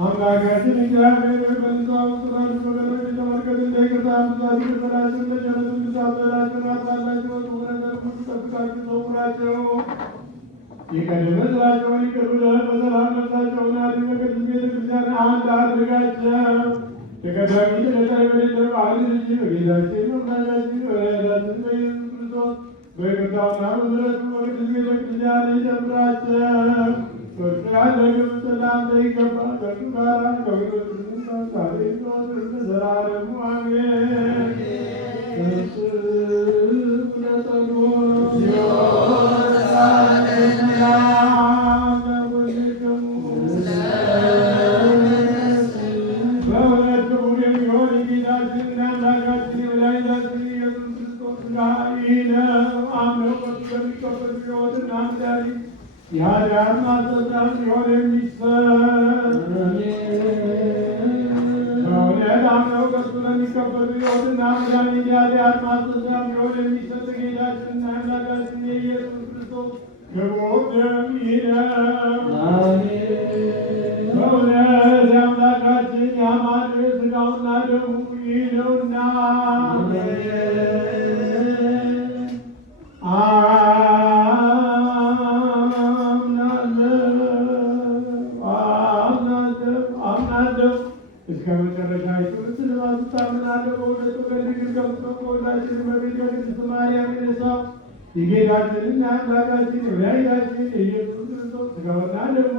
አምላካችን እግዚአብሔር በንጹሕ ቁጥራን በገሎች የተመልከት እንዳይቅርታ ብዛት ይቅርበላቸው ለጀነቱ ብዛበላቸው አባላቸው ነገር ሁሉ ጠብቃቸው ሰውራቸው የቀደመ ስራቸውን ይቅር ብለህ በሰላም ነፍሳቸውን አድን በቅድስት ቤተክርስቲያን አንድ አድርጋቸው። ተቀዳሚ ተከታይ በሌለው በአንድ ልጅ በጌታችን በመድኃኒታችን በመድኃኒታችን በኢየሱስ ክርስቶስ በይቅርታውና በምሕረቱ በቅድስት ቤተክርስቲያን ይጨምራቸው። በፍቅር ለግብፅ ሰላምታ ይገባል። ከእርሱ ጋር ከሁሉ ዛሬ ለዘላለሙ አሜን። የኃጢአት ማስተስረያ ሲሆን የሚሰጥ በእውነት አምነው ከእሱ ለሚቀበሉ ሕይወትና መድኃኒት የኃጢአት ማስተስረያ ሲሆን የሚሰጥ ጌታችንና አምላካችን የኢየሱስ ክርስቶስ ክቡር ደም ይህ ነው። በእውነት የአምላካችን የአማኑኤል ሥጋውና ደሙ ይህ ነውና እስከ መጨረሻይቱ ስልማት ታምናለህ። በእውነቱ በድንግል ገብቶ ከሁላችን በፊት በቅድስት ማርያም የተነሳው የጌታችንና የአምላካችን የመድኃኒታችን የኢየሱስ ክርስቶስ ሥጋውና ደሙ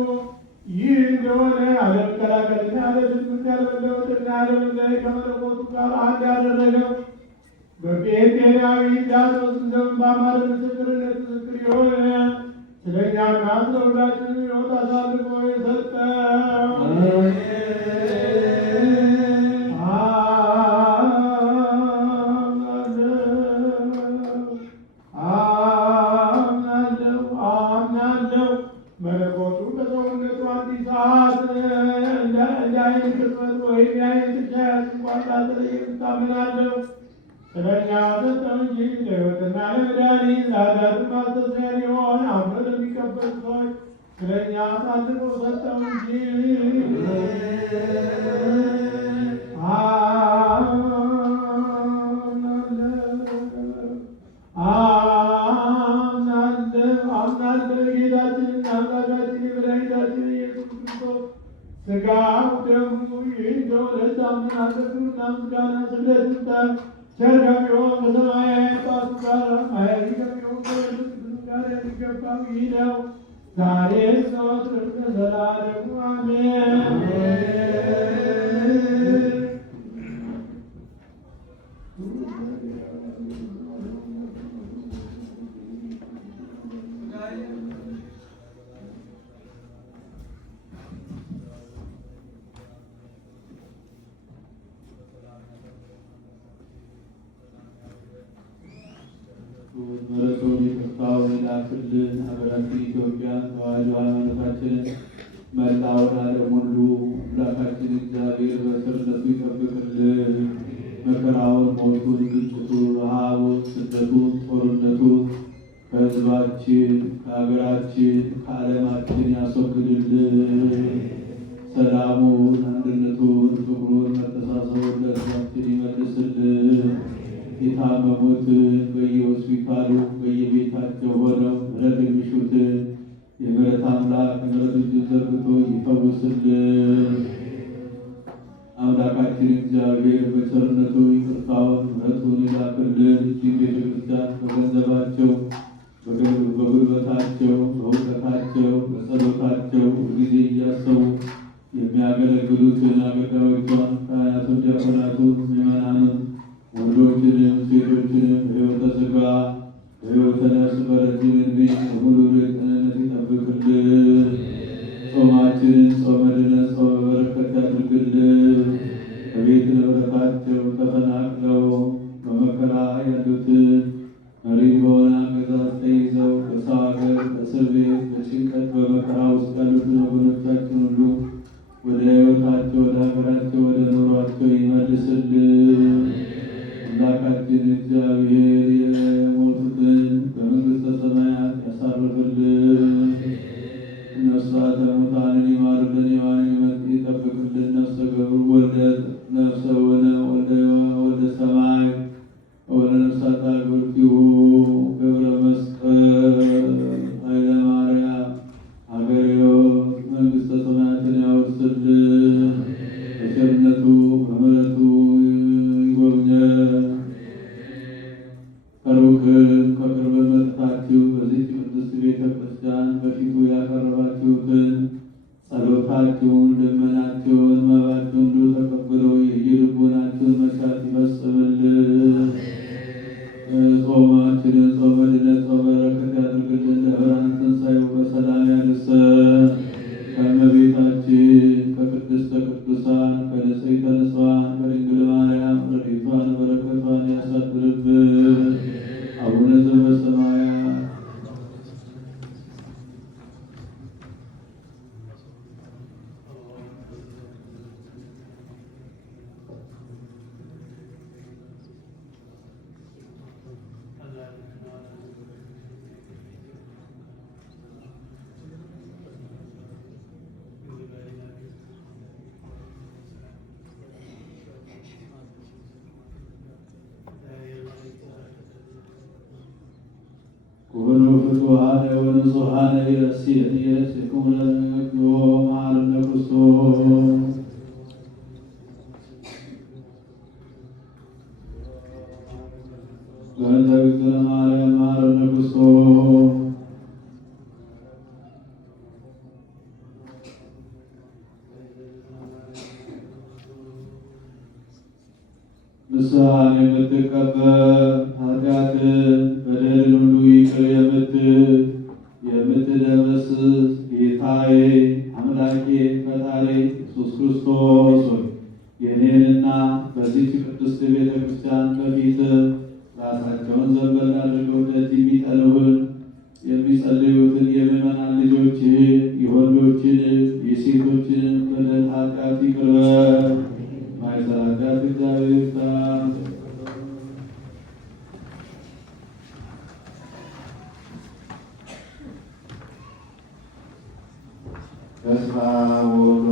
ይህ እንደሆነ አለመቀላቀልና አለድብቅ ያለመለወጥና አለመለያየት ከመለኮቱ ጋር አንድ ያደረገው በጴንጤናዊ ዳኖስ ዘመን በአማረ ምስክርነት ምስክር የሆነ ስለ እኛና ስለ ሁላችን ሕይወት አሳልፎ የሰጠው መለኮቱ በሰውነቱ አንዲት ሰዓት እንደ ዓይን ቅጽበት ወይም የዓይን ብቻ ያስቋጣለየ ታምናለሁ። ስለ እኛ ሰጠው እንጂ ለሕይወትና ለመድኃኒት ለኃጢአት ማስተስረያ ሊሆን አምኖ ለሚቀበሉ ሰዎች ስለ እኛ አሳልፎ ሰጠው እንጂ ጌታችንና አምላካችን የመድኃኒታችን የኢየሱስ ክርስቶስ ሥጋው ደሙ ይህ እንደሆነ ታምናለህና ምስጋና ስግደት ስጠን። ቸር ከሚሆን ከሰማያዊ አባቱ ጋር ኃያል ከሚሆን ከመንፈስ ቅዱስ ጋር የሚገባው ይህ ነው፣ ዛሬ ዘወትርም ለዘላለሙ አሜን። ምሕረቱን ይቅርታውን ይላክልን። ሀገራችን ኢትዮጵያን ተዋሕዶ ሃይማኖታችንን መላውን ዓለም ሁሉ አምላካችን እግዚአብሔር በቸርነቱ ይጠብቅልን። መከራውን፣ ሞቱን፣ ግጭቱን፣ ረሃቡን፣ ስደቱን፣ ጦርነቱን ከሕዝባችን፣ ከሀገራችን፣ ከዓለማችን ያስወግድልን። ሰላሙን፣ አንድነቱን፣ ፍቅሩን፣ መተሳሰቡን ለሕዝባችን ይመልስልን። የታመሙትን በየሆስፒታሉ በየቤታቸው ሆነው ምሕረት የሚሹትን የምሕረት አምላክ ምሕረት እጁን ዘርግቶ ይፈውስልን። አምላካችን እግዚአብሔር በቸርነቱ ይቅርታውን ምሕረቱን ይላክልን። እጅግ ቤተክርስቲያን በገንዘባቸው በጉልበታቸው በእውቀታቸው በጸሎታቸው ሁልጊዜ እያሰቡ የሚያገለግሉትን አገልጋዮቿን ካህናቱን፣ ዲያቆናቱን፣ ምዕመናኑን ወንዶችንም ሴቶችንም በሕይወተ ሥጋ በሕይወተ ነፍስ በረጅም ዕድሜ በሙሉ ጤንነት ይጠብቅልን። ጾማችንን ጾመ ድነት ጾመ በረከት ያድርግልን። በቤት ንብረታቸው ተፈናቅለው በመከራ ያሉትን መሪ በሆነ አገዛዝ ተይዘው በሰው ሀገር በእስር ቤት በጭንቀት በመከራ ውስጥ ያሉትን ወገኖቻችን ሁሉ ወደ ሕይወታቸው ወደ ሀገራቸው ወደ ኑሯቸው ይመልስልን። አምላካችን እግዚአብሔር የሞቱትን በመንግሥተ ሰማያት ያሳርፍልን። ነፍሳተ ሙታንን ይማርልን። ጸሎታችሁን፣ ልመናችሁን፣ መባችሁን ሁሉ ተቀብሎ የየልቦናችሁን መሻት ይፈጽምልን። ጾማችንን ጾመ ድነት ጾመ በረከት ያድርግልን። ለብርሃነ ትንሣኤው በሰላም ያድርሰን። ከእመቤታችን ከቅድስተ ቅዱሳን ከንጽሕተ ንጹሐን ከድንግል ማርያም ረድኤቷን በረከቷን ያሳድርብን። አቡነ ዘበሰማያት ኩኑ ፍቱሐነ ወንጹሐነ ይረሲክሙ ለነገዶ መሐረነ ክርስቶስ በእንተ እግዝእትነ ማርያም መሐረነ ክርስቶስ ንስሐን የምትቀበል ኃጢአትን በደልን ሁሉ ይቅር የምትደመስስ ጌታዬ አምላኬ ፈጣሪ ኢየሱስ ክርስቶስ ሆይ የኔንና በዚህች ቅድስት ቤተ ክርስቲያን በፊት ራሳቸውን ዘንበል አድርገው ደጅ የሚጠኑህን የሚጸልዩትን የምዕመናን ልጆችህን የወንዶችን የሴቶችን በደል ኃጢአት ይቅር በል። ማይሰራ ኃጢአት እግዚአብሔር ይፍታ። በስመ አብ ወወልድ